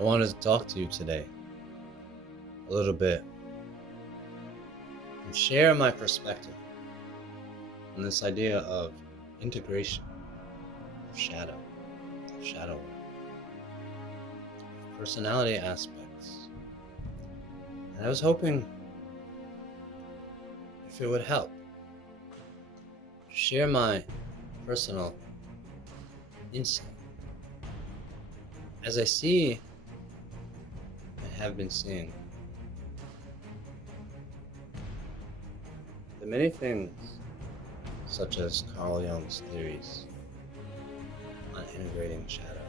I wanted to talk to you today a little bit and share my perspective on this idea of integration, of shadow work, personality aspects. And I was hoping if it would help share my personal insight as I see and have been seeing the many things, such as Carl Jung's theories on integrating shadow,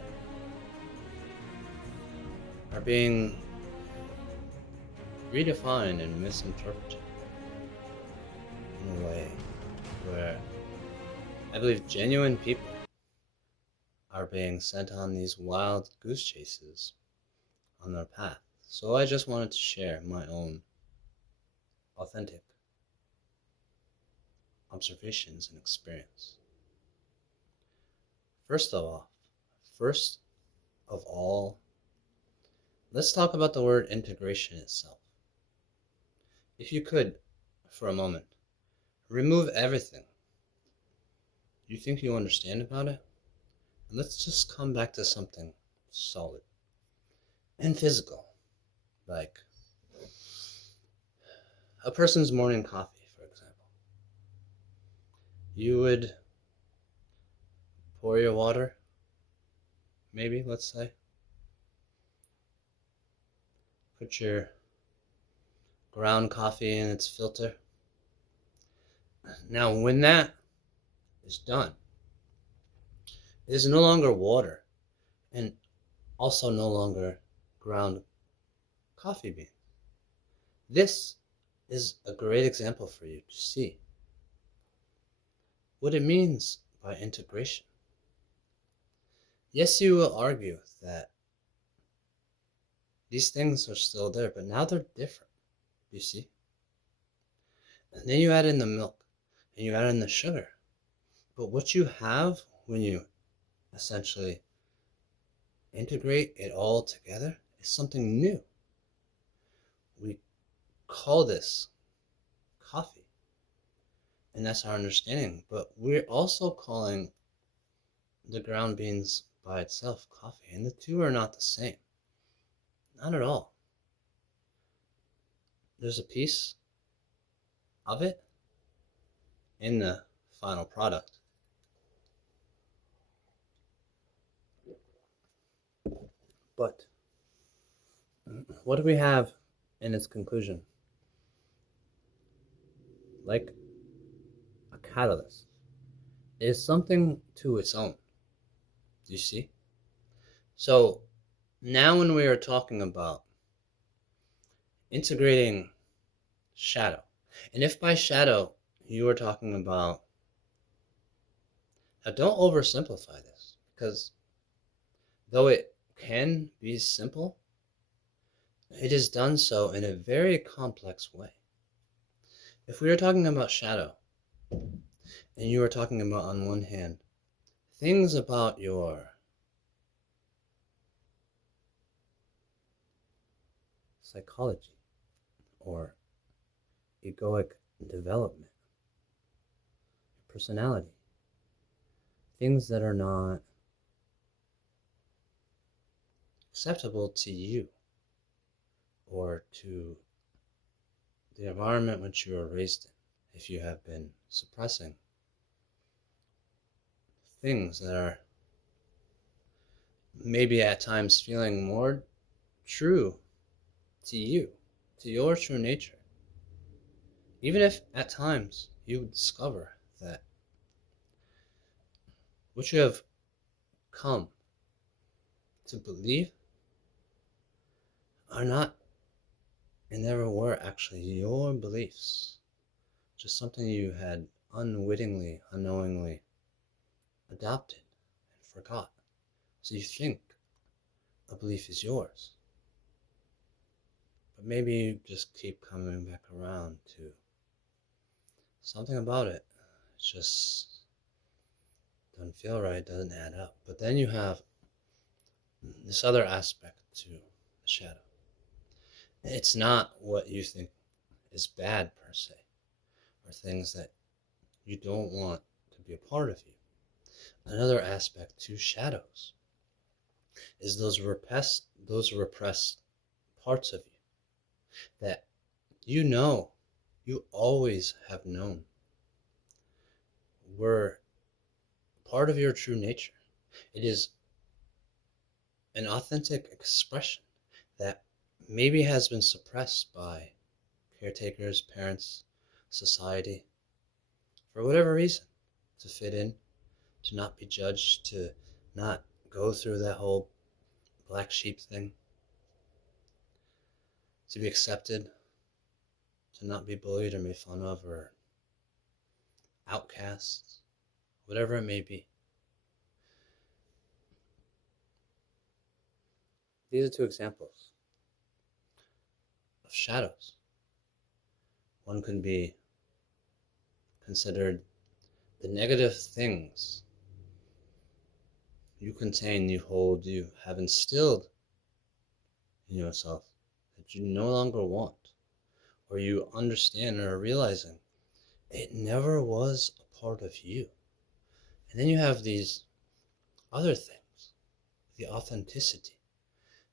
are being redefined and misinterpreted in a way where I believe genuine people are being sent on these wild goose chases on their path. So I just wanted to share my own authentic observations and experience. First of all, let's talk about the word integration itself. If you could, for a moment, remove everything you think you understand about it, and let's just come back to something solid and physical, like a person's morning coffee, for example. You would pour your water, maybe, let's say, put your ground coffee in its filter. Now, when that is done, it is no longer water and also no longer ground coffee bean. This is a great example for you to see what it means by integration. Yes, you will argue that these things are still there, but now they're different, you see? And then you add in the milk and you add in the sugar. But what you have when you essentially integrate it all together is something new. We call this coffee, and that's our understanding, but we're also calling the ground beans by itself coffee, and the two are not the same. Not at all. There's a piece of it in the final product. But what do we have in its conclusion? Like a catalyst. It is something to its own. Do you see? So now when we are talking about integrating shadow, and if by shadow you are talking about, now don't oversimplify this, because though it can be simple, it is done so in a very complex way. If we are talking about shadow, and you are talking about, on one hand, things about your psychology or egoic development, personality, things that are not acceptable to you or to the environment which you are raised in. If you have been suppressing things that are maybe at times feeling more true to you, to your true nature, even if at times you discover that what you have come to believe are not and never were actually your beliefs, just something you had unwittingly, unknowingly adopted and forgot. So you think a belief is yours, but maybe you just keep coming back around to something about it. It just doesn't feel right, doesn't add up. But then you have this other aspect to the shadow. It's not what you think is bad per se, or things that you don't want to be a part of you. Another aspect to shadows is those repressed parts of you that you always have known were part of your true nature. It is an authentic expression that maybe has been suppressed by caretakers, parents, society, for whatever reason, to fit in, to not be judged, to not go through that whole black sheep thing, to be accepted, to not be bullied or made fun of or outcast, whatever it may be. These are two examples of shadows. One could be considered the negative things you contain, you hold, you have instilled in yourself that you no longer want, or you understand or are realizing it never was a part of you. And then you have these other things, the authenticity,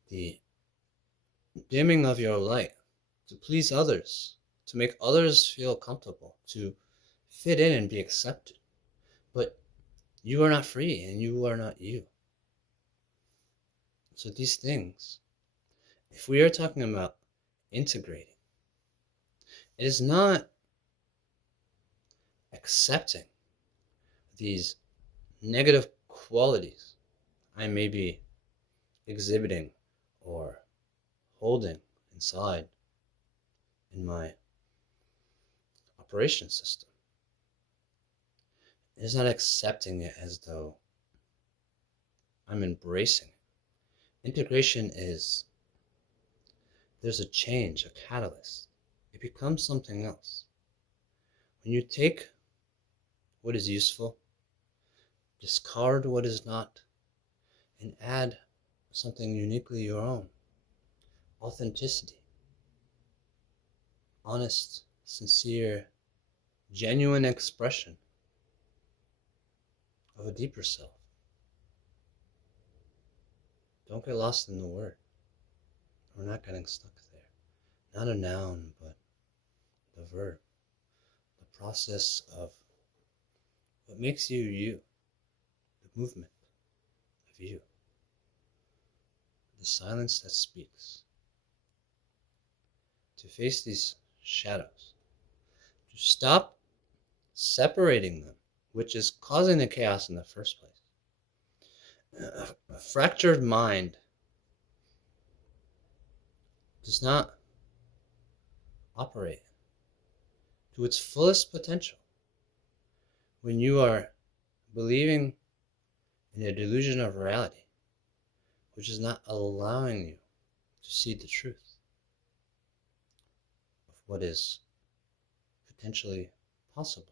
the dimming of your light to please others, to make others feel comfortable, to fit in and be accepted. But you are not free and you are not you. So these things, if we are talking about integrating, it is not accepting these negative qualities I may be exhibiting or holding inside in my operation system. It is not accepting it as though I'm embracing it. Integration is, there's a change, a catalyst. It becomes something else. When you take what is useful, discard what is not, and add something uniquely your own. Authenticity. Honest, sincere, genuine expression of a deeper self. Don't get lost in the word. We're not getting stuck there. Not a noun, but the verb. The process of what makes you you. The movement of you. The silence that speaks. To face these shadows. To stop separating them, which is causing the chaos in the first place. A fractured mind does not operate to its fullest potential when you are believing in a delusion of reality, which is not allowing you to see the truth of what is potentially possible.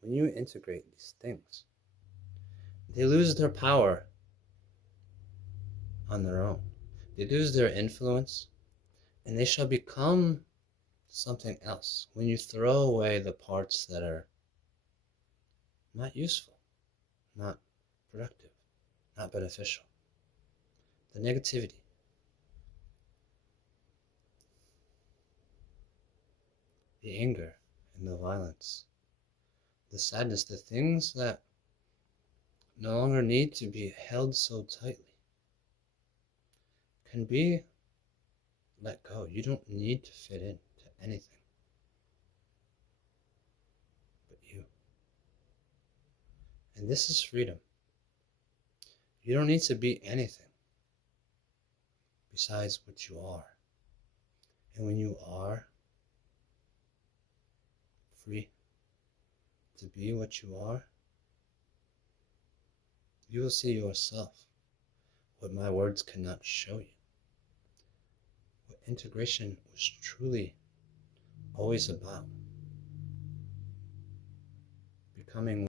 When you integrate these things, they lose their power on their own. They lose their influence, and they shall become something else when you throw away the parts that are not useful, not productive, not beneficial. The negativity. The anger and the violence. The sadness, the things that no longer need to be held so tightly can be let go. You don't need to fit into anything but you. And this is freedom. You don't need to be anything besides what you are. And when you are free to be what you are, you will see yourself, what my words cannot show you. What integration was truly always about. Becoming